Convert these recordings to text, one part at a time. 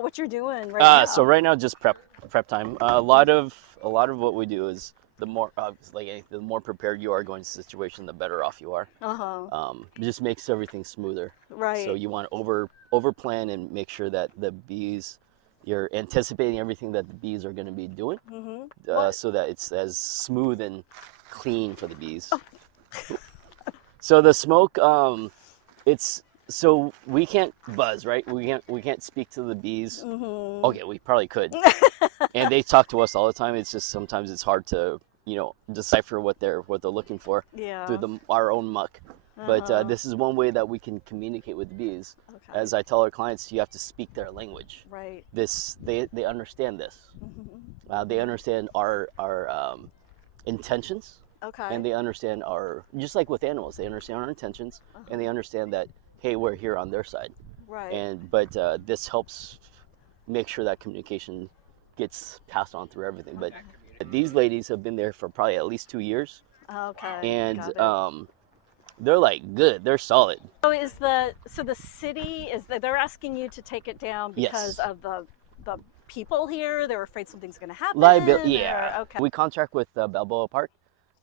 about what you're doing right now. So right now, just prep time. A lot of what we do is the more the more prepared you are going to the situation, the better off you are. It just makes everything smoother. Right. So you want to over plan and make sure that the bees, you're anticipating everything that the bees are going to be doing, so that it's as smooth and clean for the bees. So the smoke, it's so we can't buzz, right? We can't speak to the bees. Okay, we probably could, and they talk to us all the time. It's just sometimes it's hard to decipher what they're looking for through our own muck. But this is one way that we can communicate with the bees. As I tell our clients, you have to speak their language. Right. They understand this. They understand our intentions. And they understand just like with animals, they understand our intentions, and they understand that, hey, we're here on their side. Right. But this helps make sure that communication gets passed on through everything. But these ladies have been there for probably at least 2 years. And they're like good, they're solid. So the city they're asking you to take it down because of the people here? They're afraid something's going to happen? Liability, yeah. Okay. We contract with Balboa Park.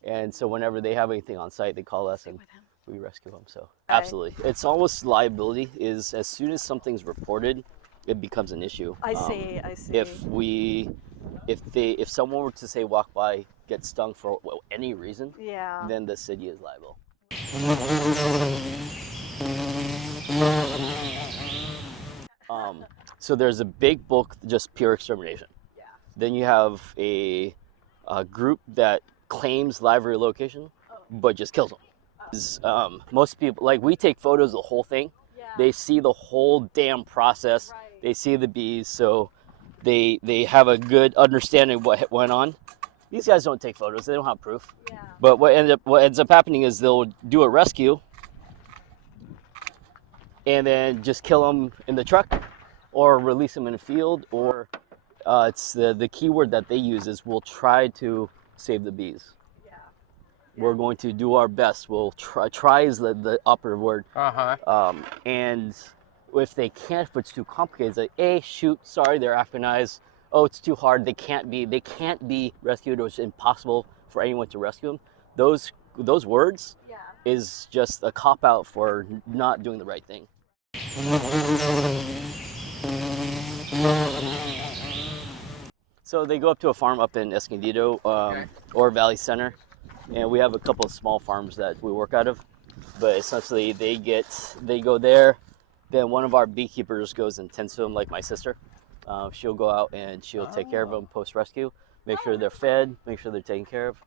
And so whenever they have anything on site, they call us and we rescue them. So absolutely, it's almost liability. Is as soon as something's reported, it becomes an issue. I see. If someone were to say walk by, get stung for any reason, then the city is liable. So there's a big bulk, just pure extermination. Then you have a group that claims live relocation, but just kills them. Most people, like, we take photos of the whole thing. They see the whole damn process. They see the bees, so they have a good understanding of what went on. These guys don't take photos; they don't have proof. But what ends up happening is they'll do a rescue and then just kill them in the truck, or release them in a field, or it's the key word that they use is we'll try to save the bees. We're going to do our best. We'll try is the upper word. And if they can't, if it's too complicated, it's like, hey, shoot, sorry, they're Africanized. Oh, it's too hard. They can't be rescued, or it's impossible for anyone to rescue them. Those words is just a cop out for not doing the right thing. So they go up to a farm up in Escondido or Valley Center, and we have a couple of small farms that we work out of. But essentially, they go there. Then one of our beekeepers goes and tends to them, like my sister. She'll go out and she'll take care of them post rescue, make sure they're fed, make sure they're taken care of.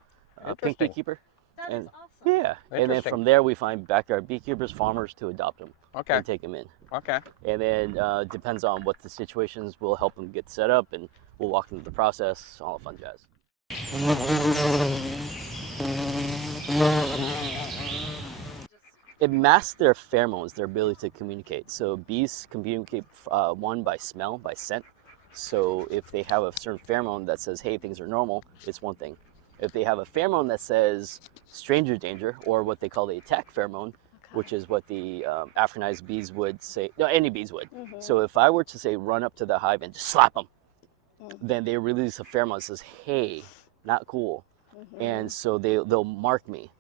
Pink beekeeper. That is awesome. Yeah, and then from there we find backyard beekeepers, farmers to adopt them and take them in. And then depends on what the situations, we'll help them get set up, and we'll walk them through the process, all the fun jazz. It masks their pheromones, their ability to communicate. So bees communicate one by smell, by scent. So if they have a certain pheromone that says, hey, things are normal, it's one thing. If they have a pheromone that says stranger danger, or what they call the attack pheromone, which is what the Africanized bees would say, no, any bees would. So if I were to say run up to the hive and just slap them, then they release a pheromone that says, hey, not cool. And so they'll mark me.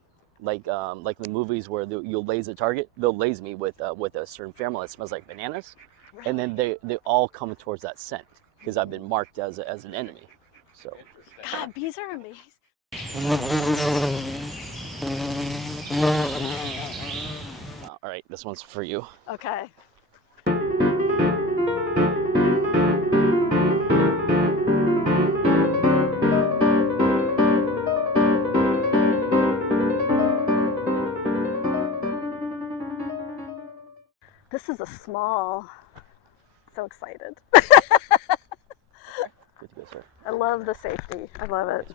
Like the movies where you'll laze a target, they'll laze me with a certain pheromone that smells like bananas, and then they all come towards that scent because I've been marked as an enemy. So, God, bees are amazing. All right, this one's for you. Okay. This is a small. So excited. Good to go, sir. I love the safety. I love it.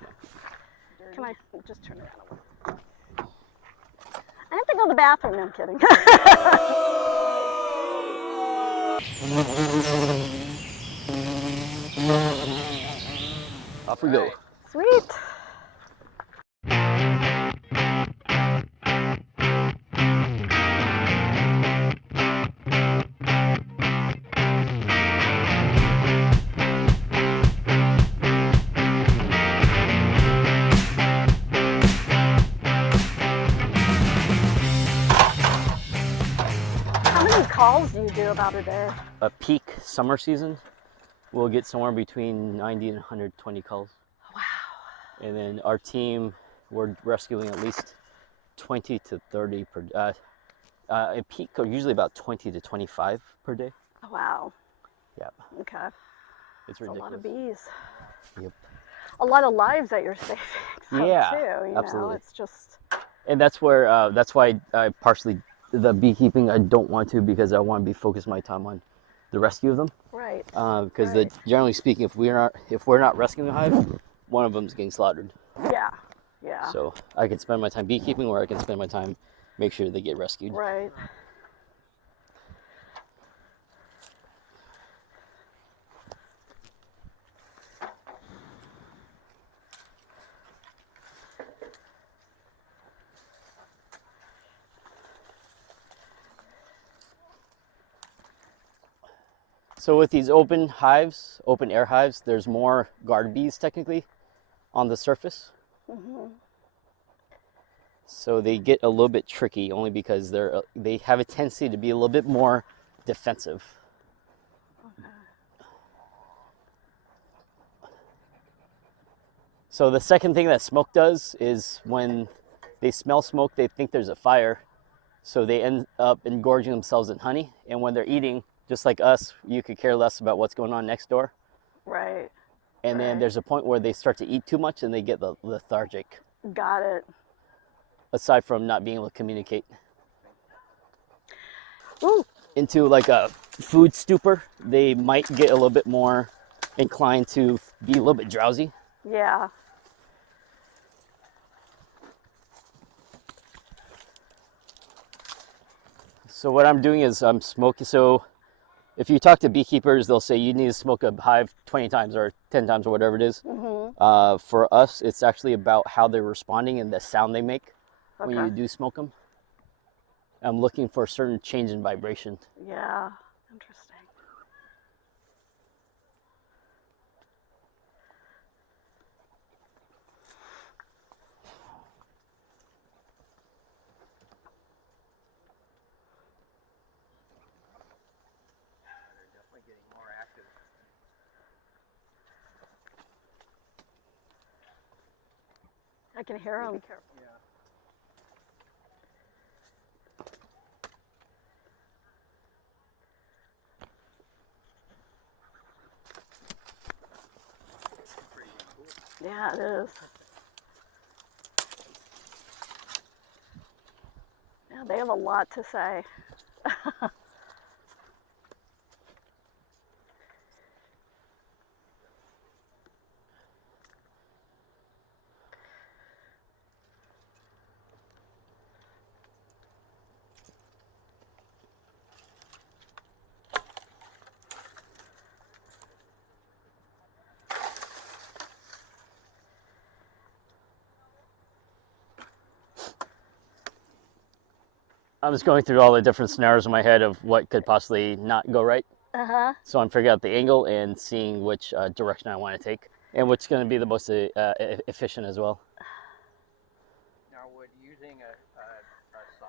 Can I just turn around a little? I have to go to the bathroom. No, I'm kidding. Off we go. Sweet. do about a day? A peak summer season, we'll get somewhere between 90 and 120 calls. Wow. And then our team, we're rescuing at least 20 to 30 per a peak are usually about 20 to 25 per day. Wow. Yeah. Okay. It's That's a lot ridiculous. of bees. Yep. A lot of lives that you're saving. So Yeah, too, you absolutely. know, it's just. And that's where that's why I partially the beekeeping I don't want to, because I want to be focused my time on the rescue of them. Right. Because Right. generally speaking, if we're not rescuing a hive, one of them's getting slaughtered. Yeah. Yeah. So I can spend my time beekeeping, or I can spend my time make sure they get rescued. Right. So with these open hives, open air hives, there's more guard bees technically on the surface. Mm-hmm. So they get a little bit tricky, only because they have a tendency to be a little bit more defensive. Okay. So the second thing that smoke does is when they smell smoke, they think there's a fire. So they end up engorging themselves in honey. And when they're eating, just like us, you could care less about what's going on next door. Right. And then Right. there's a point where they start to eat too much and they get lethargic, Got it. aside from not being able to communicate. Ooh. Into like a food stupor, they might get a little bit more inclined to be a little bit drowsy. Yeah. So what I'm doing is I'm smoking. So if you talk to beekeepers, they'll say you need to smoke a hive 20 times or 10 times or whatever it is. Mm-hmm. For us, it's actually about how they're responding and the sound they make when Okay. you do smoke them. I'm looking for a certain change in vibration. Yeah. Interesting. They're definitely getting more active. I can hear them. Yeah. Pretty cool. Yeah, it is. Yeah, they have a lot to say. I'm just going through all the different scenarios in my head of what could possibly not go right. Uh-huh. So I'm figuring out the angle and seeing which direction I want to take, and which is going to be the most efficient as well. Now, would using a saw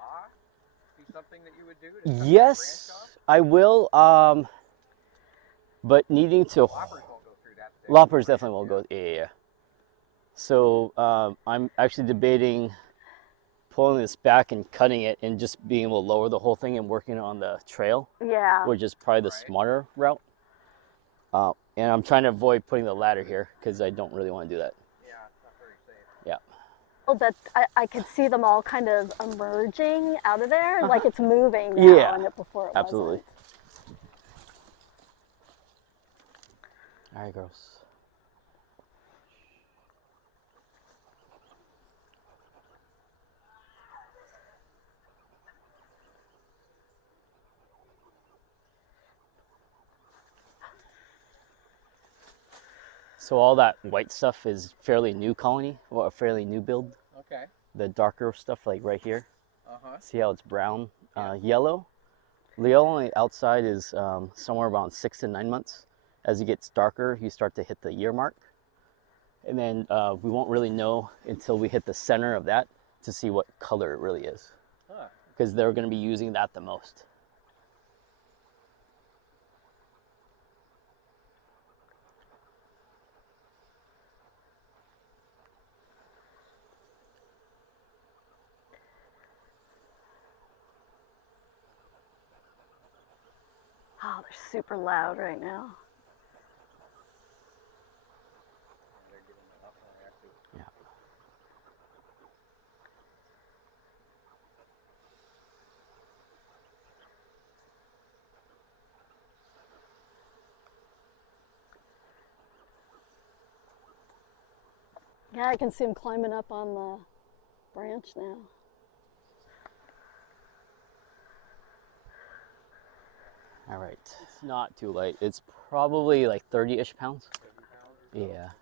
be something that you would do to cut that branch Yes, off? I will. But needing to Loppers won't go through that. loppers definitely won't go. Yeah. So I'm actually debating pulling this back and cutting it and just being able to lower the whole thing and working on the trail, Yeah. which is probably the smarter route. And I'm trying to avoid putting the ladder here because I don't really want to do that. Yeah, it's not very safe. Yeah. Well, that I could see them all kind of emerging out of there, like it's moving now, Yeah, and before it absolutely. wasn't. All right, girls. So all that white stuff is fairly new colony, or a fairly new build. Okay. The darker stuff, like right here, Uh-huh. see how it's brown, Yeah. yellow? Leo on the outside is somewhere around 6 to 9 months. As it gets darker, you start to hit the year mark. And then we won't really know until we hit the center of that to see what color it really is. Huh. Because they're going to be using that the most. they're super loud right now. They're getting it up there too. Yeah. Yeah, I can see them climbing up on the branch now. All right. It's not too light. It's probably like 30-ish pounds. 30 pounds or so? Yeah. Interesting.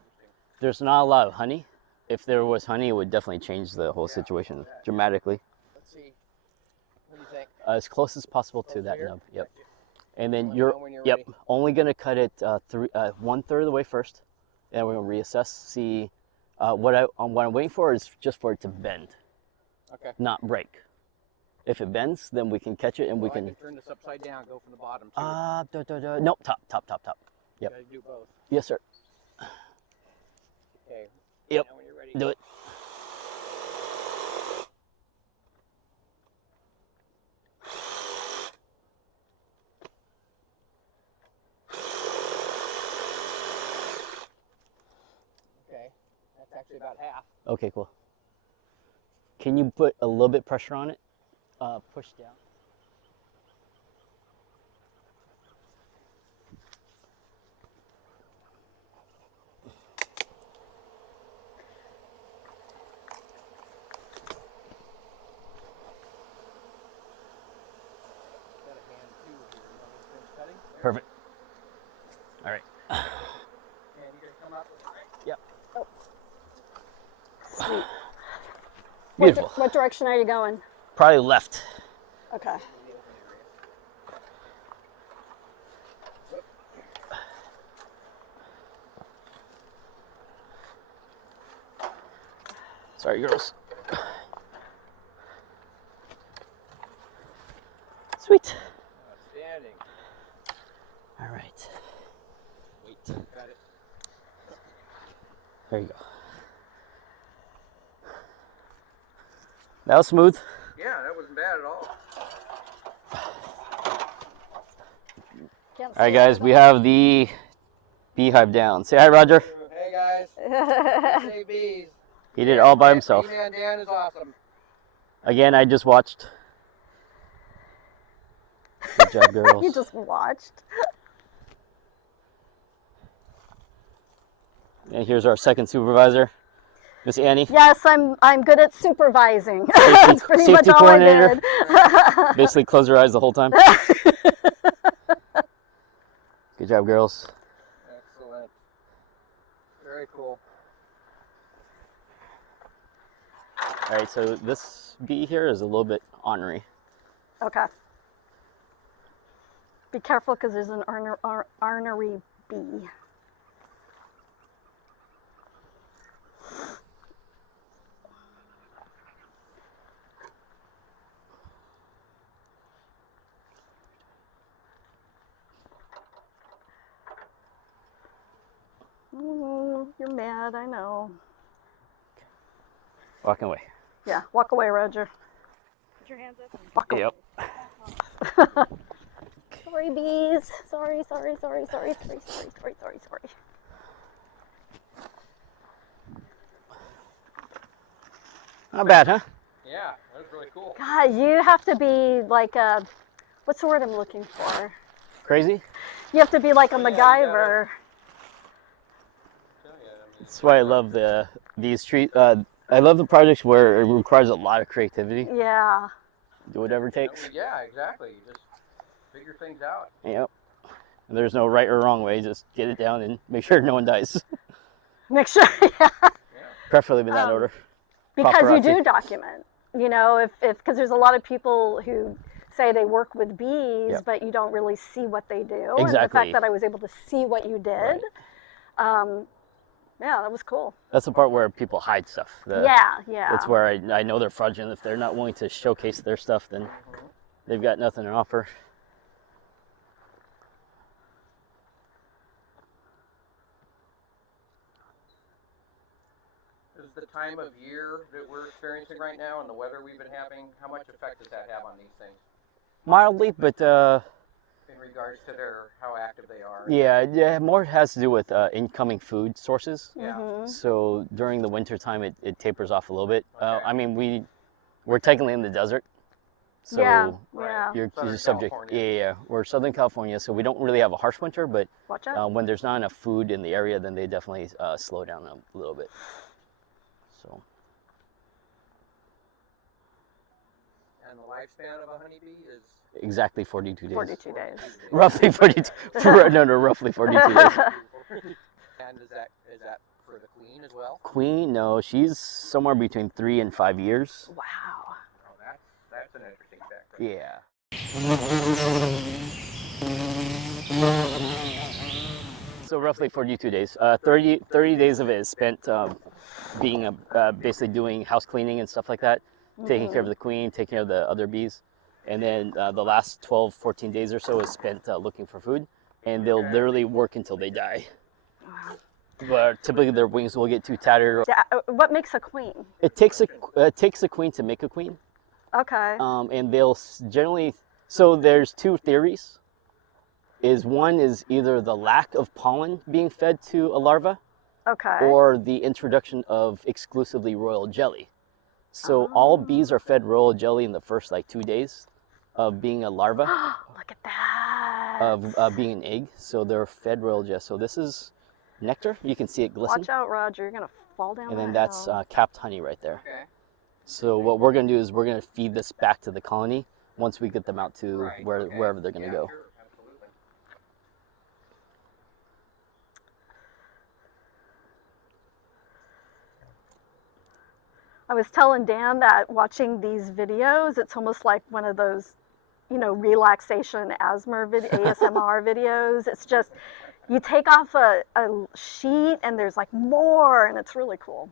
There's not a lot of honey. If there was honey, it would definitely change the whole situation dramatically. Let's see. What do you think? As close as possible to Close that here? nub. Yep. Gotcha. And then Let me you're, know when you're yep, ready. only going to cut it 1/3 of the way first. And we're going to reassess, see what I'm waiting for is just for it to bend, Okay. not break. If it bends, then we can catch it and we I can. can turn this upside down, go from the bottom too. No, top. Yep. Gotta do both. Yes, sir. Okay. Yep. Now when you're ready. Do it. Okay. That's actually about half. Okay, cool. Can you put a little bit pressure on it? Push down. Got a hand too here. You want me to finish cutting? There. Perfect. All right. And you gonna come up with it? Yep. Sweet. Beautiful. What direction are you going? Probably left. Okay. Sorry, girls. Sweet. Outstanding. All right. Wait. Got it. There you go. That was smooth. Yeah, that wasn't bad at all. Can't All right, see guys, we have the beehive down. Say hi, Roger. Hey guys. it. Say bees. He did it all by himself. Bee-Man Dan is awesome. Again, I just watched. Good job, girls. You just watched. And here's our second supervisor, Miss Annie. Yes, I'm good at supervising. That's pretty much safety all I coordinator. did. Basically, close her eyes the whole time. Good job, girls. Excellent. Very cool. All right, so this bee here is a little bit ornery. Okay. Be careful because there's an ornery bee. You're mad, I know. Walking away. Yeah, walk away, Roger. Put your hands up. Walk away. Yep. Sorry, bees. Sorry. Not bad, huh? Yeah, that was really cool. God, you have to be like a, what's the word I'm looking for? Crazy? You have to be like a Yeah, you MacGyver. That's why I love these trees. I love the projects where it requires a lot of creativity. Yeah. Do whatever it takes. Yeah, exactly. You just figure things out. Yep. And there's no right or wrong way. Just get it down and make sure no one dies. Make sure, yeah. Yeah. Preferably in that order. Because you Paparazzi. do document, you know, if because there's a lot of people who say they work with bees, Yep. but you don't really see what they do. Exactly. And the fact that I was able to see what you did, Right. yeah, that was cool. That's the part where people hide stuff. Yeah. That's where I know they're fraudulent. If they're not willing to showcase their stuff, then they've got nothing to offer. Is the time of year that we're experiencing right now and the weather we've been having, how much effect does that have on these things? Mildly, but in regards to how active they are. Yeah, more has to do with incoming food sources. Yeah. So during the winter time, it tapers off a little bit. I mean, we're technically in the desert, so yeah. you're Southern subject. California. Yeah, we're Southern California, so we don't really have a harsh winter, but Watch out. when there's not enough food in the area, then they definitely slow down a little bit. So. And the lifespan of a honeybee is Exactly 42 days. 42 days. Roughly 42. Roughly 42 days. And is that for the queen as well? Queen, no, she's somewhere between 3 and 5 years. Wow. Oh, that's an interesting fact. Yeah. So roughly 42 days. 30 days of it is spent being basically doing house cleaning and stuff like that, taking care of the queen, taking care of the other bees. And then the last 12, 14 days or so is spent looking for food. And they'll literally work until they die. Wow. But typically their wings will get too tattered. What makes a queen? It takes a queen to make a queen. Okay. And they'll generally, so there's two theories. One is either the lack of pollen being fed to a larva, Okay. or the introduction of exclusively royal jelly. So all bees are fed royal jelly in the first like 2 days of being a larva, Look at that. of being an egg. So they're fed royal jelly. So this is nectar. You can see it glisten. Watch out, Roger. You're going to fall down And then that that's hill. capped honey right there. Okay. So what we're going to do is we're going to feed this back to the colony once we get them out to Right, wherever they're going to go. Sure, absolutely. I was telling Dan that watching these videos, it's almost like one of those, relaxation ASMR ASMR videos. It's just, you take off a sheet and there's like more, and it's really cool.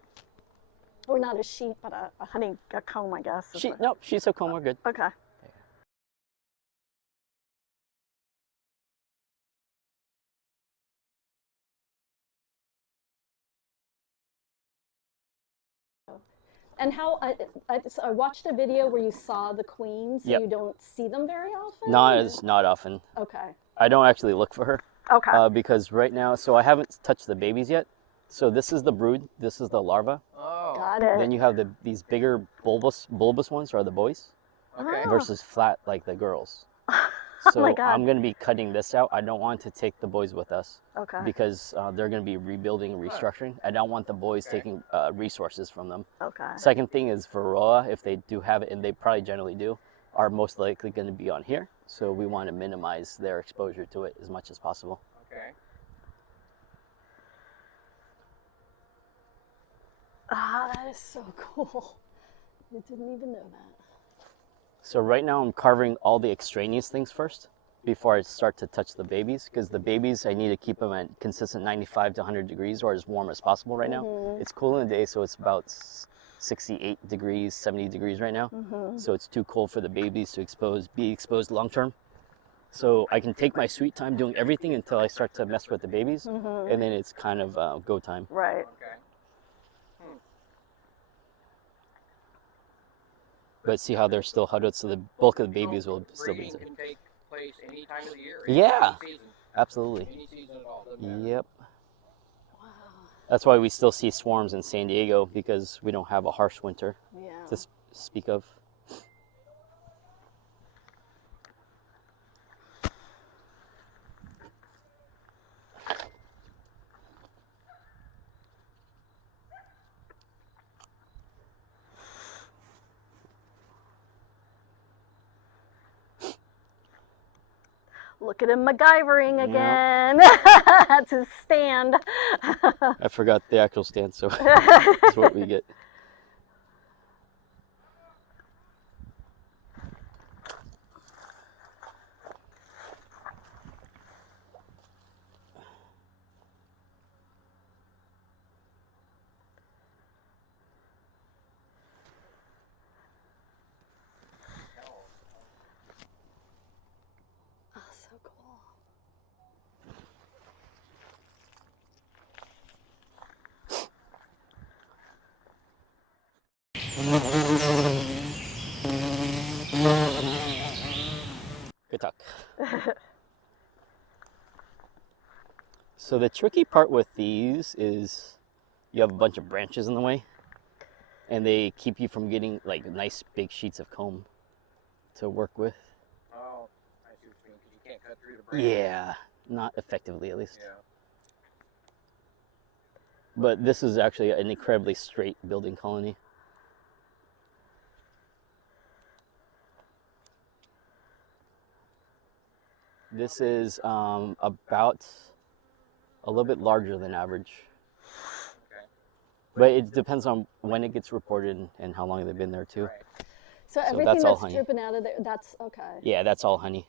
Or not a sheet, but a comb, I guess. Nope, she's so calm, we're good. Okay. And how I watched a video where you saw the queen, so you don't see them very often. Not often. Okay. I don't actually look for her. Okay. Because right now, so I haven't touched the babies yet. So this is the brood. This is the larva. Oh. Got it. Then you have these bigger bulbous ones are the boys, Okay. versus flat like the girls. So my God. I'm going to be cutting this out. I don't want to take the boys with us. Okay. Because they're going to be rebuilding and restructuring. I don't want the boys taking resources from them. Okay. Second thing is varroa, if they do have it, and they probably generally do, are most likely going to be on here. So we want to minimize their exposure to it as much as possible. Okay. That is so cool. I didn't even know that. So right now I'm carving all the extraneous things first before I start to touch the babies, because the babies, I need to keep them at consistent 95 to 100 degrees or as warm as possible right now. It's cool in the day, so it's about 68 degrees, 70 degrees right now. So it's too cold for the babies to be exposed long term. So I can take my sweet time doing everything until I start to mess with the babies, and then it's kind of go time. Right. Okay. But see how they're still huddled, so the bulk of the babies will still be Breeding inside. can take place any time of the year. Yeah. Any season. Absolutely. Any season at all. Doesn't matter. Yep. Wow. That's why we still see swarms in San Diego, because we don't have a harsh winter Yeah. to speak of. Look at him MacGyvering again. That's his stand. I forgot the actual stand, so that's what we get. Oh, so cool. Good talk. So the tricky part with these is you have a bunch of branches in the way, and they keep you from getting like nice big sheets of comb to work with. Oh, I see what you mean, because you can't cut through the branch. Yeah, not effectively at least. Yeah. But this is actually an incredibly straight building colony. This is about a little bit larger than average. Okay. But it depends on when it gets reported and how long they've been there too. Right. So So everything that's all that's honey. dripping out of there, that's okay. Yeah, that's all honey.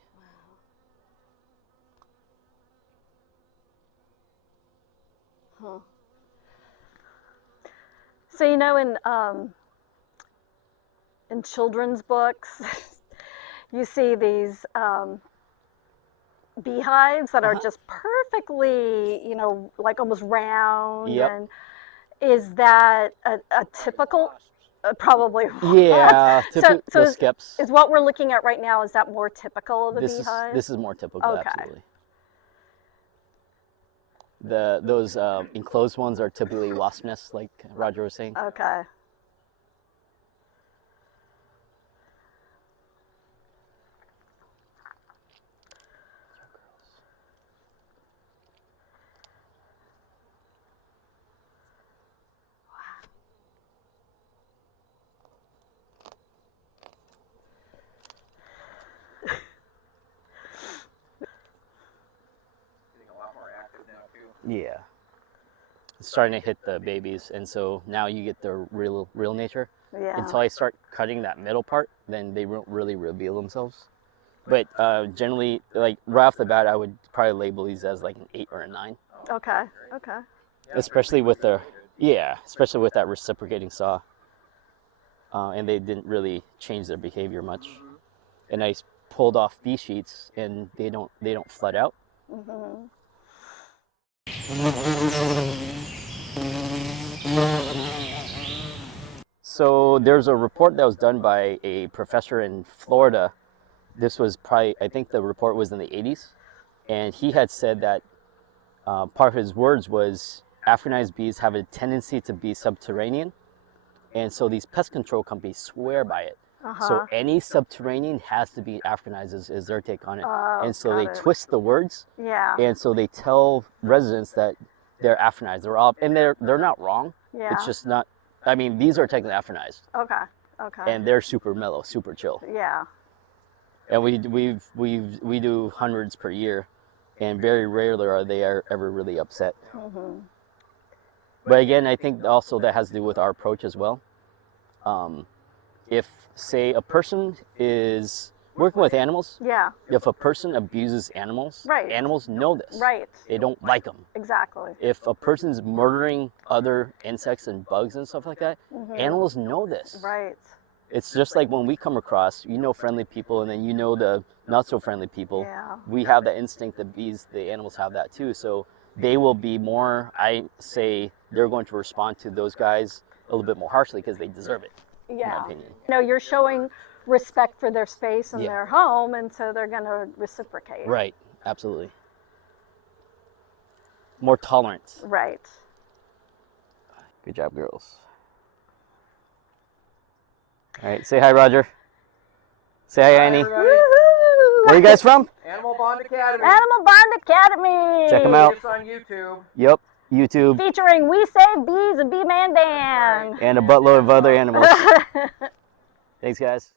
Huh. So you know, in children's books, you see these beehives that are just perfectly, you know, like almost round. Yep. And is that a typical? Wasps. Probably. Yeah, So the is, skeps. is what we're looking at right now, is that more typical of a This beehive? is more typical, Okay. absolutely. Those enclosed ones are typically wasp nests, like Roger was saying. Okay. Getting a lot more active now too. Yeah. It's starting to hit the babies, and so now you get their real nature. Yeah. Until I start cutting that middle part, then they won't really reveal themselves. But generally, like right off the bat, I would probably label these as like an 8 or a 9. Okay. Okay. Yeah, Especially they're with pretty the, related. yeah, especially with that reciprocating saw. And they didn't really change their behavior much. Mm-hmm. And I pulled off these sheets, and they don't flood out. Mm-hmm. So there's a report that was done by a professor in Florida. This was probably, I think the report was in the 80s. And he had said that part of his words was Africanized bees have a tendency to be subterranean. And so these pest control companies swear by it. So Uh-huh. any subterranean has to be Africanized is their take on it. Oh, And so got they it. twist the words. Yeah. And so they tell residents that they're Africanized. They're all, and they're not wrong. Yeah. It's just not, I mean, these are technically Africanized. Okay. Okay. And they're super mellow, super chill. Yeah. And we do hundreds per year, and very rarely are they ever really upset. Mm-hmm. But again, I think also that has to do with our approach as well. If, say, a person is working with animals, Yeah. if a person abuses animals, Right. animals know this. Right. They don't like them. Exactly. If a person's murdering other insects and bugs and stuff like that, Mm-hmm. animals know this. Right. It's just like when we come across, friendly people, and then the not so friendly people. Yeah. We have that instinct that the animals have that too. So they will be more, I say, they're going to respond to those guys a little bit more harshly because they deserve it, in my Yeah. opinion. No, you're showing respect for their space and Yeah. their home, and so they're going to reciprocate. Right, absolutely. More tolerant. Right. Good job, girls. All right, say hi, Roger. Say hi, Annie. everybody. Woohoo! Where are you guys from? Animal Bond Academy. Animal Bond Academy. Check 'em out. It's on YouTube. Yep, YouTube, Featuring We Save Bees and Bee Man Dan. and a buttload of other animals. Thanks, guys.